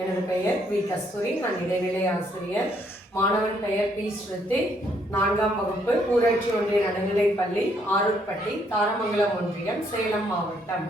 எனது பெயர் வி கஸ்தூரி. நான் இடைநிலை ஆசிரியர். மாணவன் பெயர் பி ஸ்ருதி. 4ஆம் வகுப்பு, ஊராட்சி ஒன்றிய நடுநிலைப்பள்ளி, ஆரூர்பட்டி, தாரமங்கலம் ஒன்றியம், சேலம் மாவட்டம்.